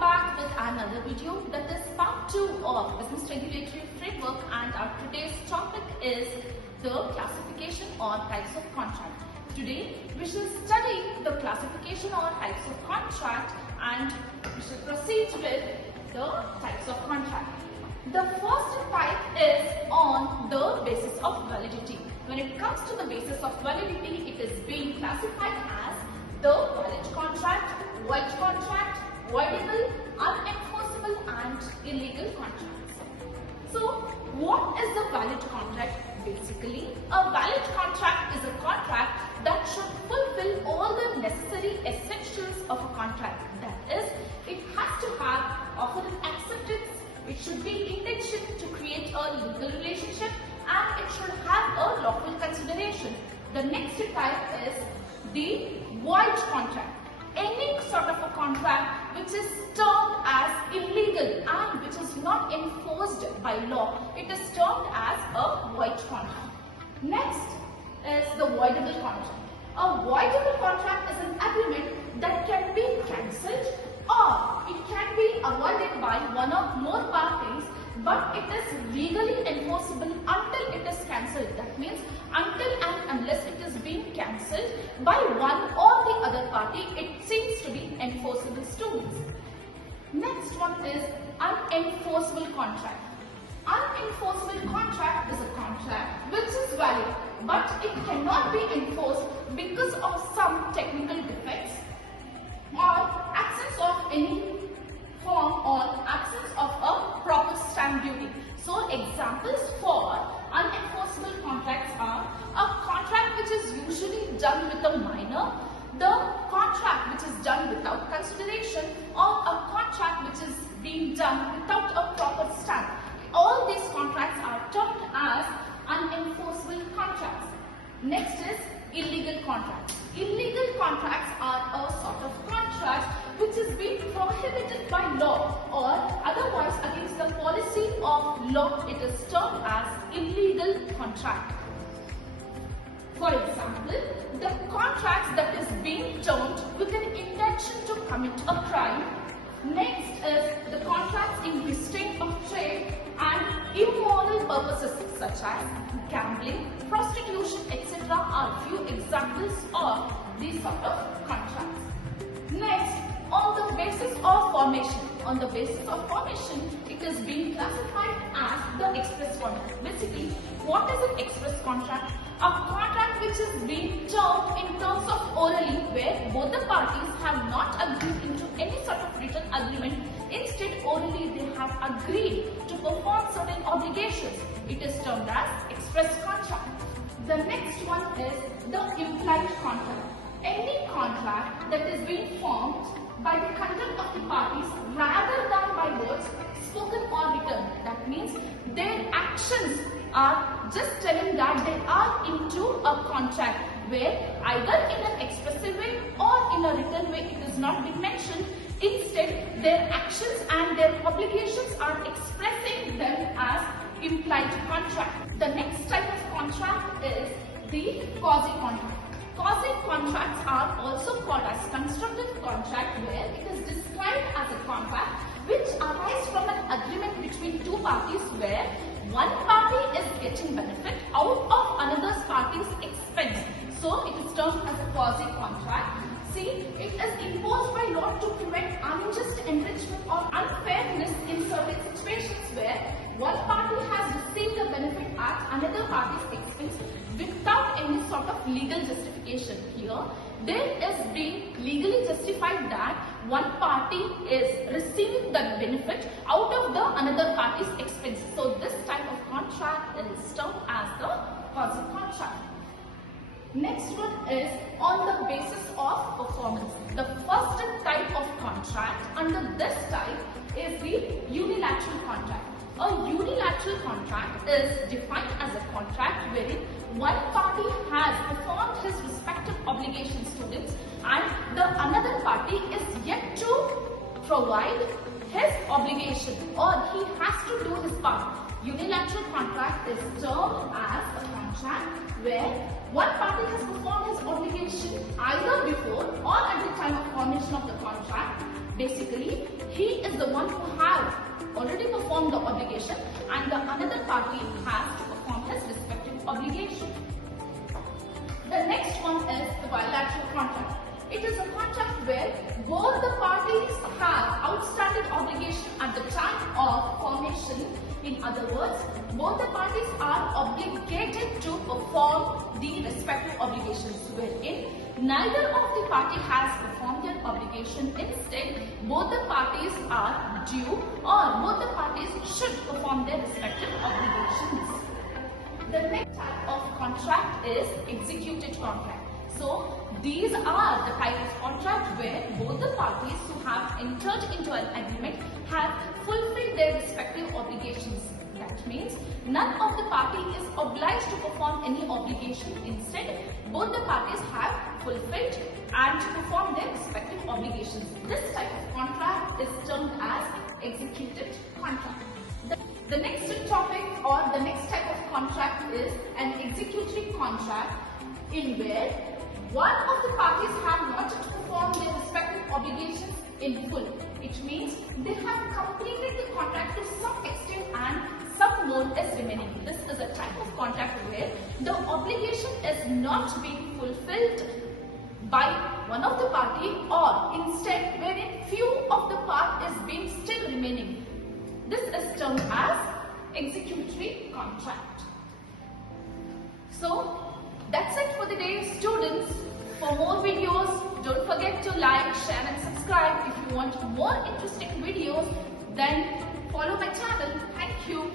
back with another video, that is part 2 of Business Regulatory Framework, and our today's topic is the classification or types of contract. Today we shall study the classification or types of contract, and we shall proceed with the types of contract. The first type is on the basis of validity. When it comes to the basis of validity, it is being classified as the valid contract, void contract, voidable, unenforceable and illegal contracts. So, what is a valid contract? Basically, a valid contract is a contract that should fulfill all the necessary essentials of a contract. That is, it has to have offer of acceptance, it should be intention to create a legal relationship, and it should have a lawful consideration. The next type is the void contract. Any sort of a contract which is termed as illegal and which is not enforced by law, it is termed as a void contract. Next is the voidable contract. A voidable contract is an agreement that can be cancelled or it can be avoided by one or more parties, but it is legally enforceable until it is cancelled. That means until and unless it is being cancelled by one or the other party, it seems to be enforceable students. Next one is unenforceable contract. Unenforceable contract is a contract which is valid, but it cannot be enforced because of some technical defects or absence of any form or absence of a proper stamp duty. So examples for unenforceable contracts are a contract which is usually done with a minor, the contract which is done without consideration, or a contract which is being done without a proper stamp. All these contracts are termed as unenforceable contracts. Next is illegal contracts. Illegal contracts are a sort of contract which is being prohibited by law or otherwise against the policy of law. It is termed as illegal contract. For example, the contracts that is being termed with an intention to commit a crime. Next is the contracts in restraint of trade and immoral purposes such as gambling, prostitution, etc. are few examples of these sort of contracts. Next, on the basis of formation. On the basis of formation, it is being classified as the express contract. Basically, what is an express contract? A contract which is being termed in terms of orally, where both the parties have not agreed into any sort of written agreement. Instead, orally they have agreed to perform certain obligations. It is termed as express contract. The next one is the implied contract. Any contract that is being formed by the conduct of the parties rather than by words spoken or written. That means their actions are just telling that they are into a contract, where either in an expressive way or in a written way it is not being mentioned. Instead, their actions and their obligations are expressing them as implied contract. The next type of contract is the quasi-contract. Quasi-contracts are also called as constructive contract, where it is described as a contract which arises from an agreement between two parties where one party is getting benefit out of another party's expense. So it is termed as a quasi-contract. See, it is imposed by law to prevent unjust enrichment or unfairness in certain situations where one party has received the benefit at another party's expense without any sort of legal justification. Here, there is being legally justified that one party is receiving the benefit out of the another party's expense. So this type of contract is termed as the quasi-contract. Next one is on the basis of performance. The first type of contract under this type is the unilateral contract. A unilateral contract is defined as a contract wherein one party has performed his respective obligations to it and the another party is yet to provide his obligation, or he has to do his part. Unilateral contract is termed as a contract where one party has performed his obligation either before or at the time of formation of the contract, basically he is the one who has already performed the obligation and the another party has to perform his respective obligation. The next one is the bilateral contract. It is a contract where both the parties have outstanding obligation at the time of formation. In other words, both the parties are obligated to perform the respective obligations, wherein neither of the party has performed their obligation. Instead, both the parties are due or both the parties should perform their respective obligations. The next type of contract is executed contract. So, these are the type of contract where both the parties who have entered into an agreement have fulfilled their respective obligations. That means none of the party is obliged to perform any obligation. Instead, both the parties have fulfilled and performed their respective obligations. This type of contract is termed as executed contract. The next topic or the next type of contract is an executory contract, in where one of the parties have not yet performed their respective obligations in full. It means they have completed the contract to some extent and some more is remaining. This is a type of contract where the obligation is not being fulfilled by one of the party, or instead wherein few of the part is being still remaining. This is termed as executory contract. So that's it for the day, students. For more videos, don't forget to like, share and subscribe. If you want more interesting videos, then follow my channel. Thank you.